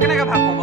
কেনেকে ভাগ পাব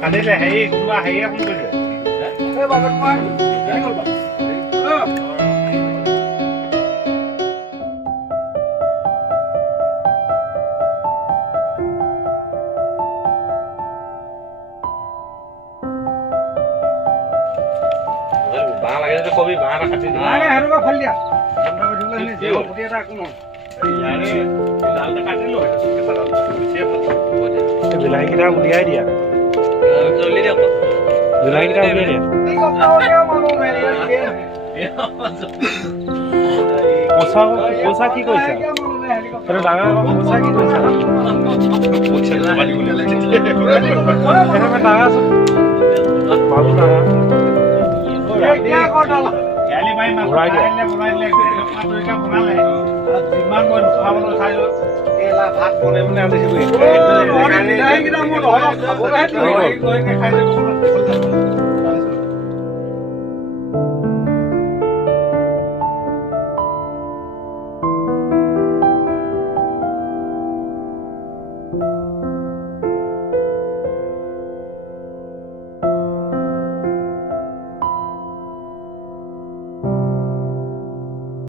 কালিলে হেৰি কোনোবা হেৰিয়ে ফোন কৰিছে বাঁহ লাগে যদি কবি বাঁহ এটা কাটি দিম ফালি দিয়া বিলাহীকেইটা উলিয়াই দিয়া বিলাহীকেইটা উলিয়াই দিয়া পইচা কি কৰিছা সেইটো ডাঙৰ পইচা কি কৰিছা ডাঙৰ বাবু ডাঙৰ ঘূৰাই দিয়া যিমান মই খাবলৈ খাইছো ভাত বনাই মানে আনিছিলো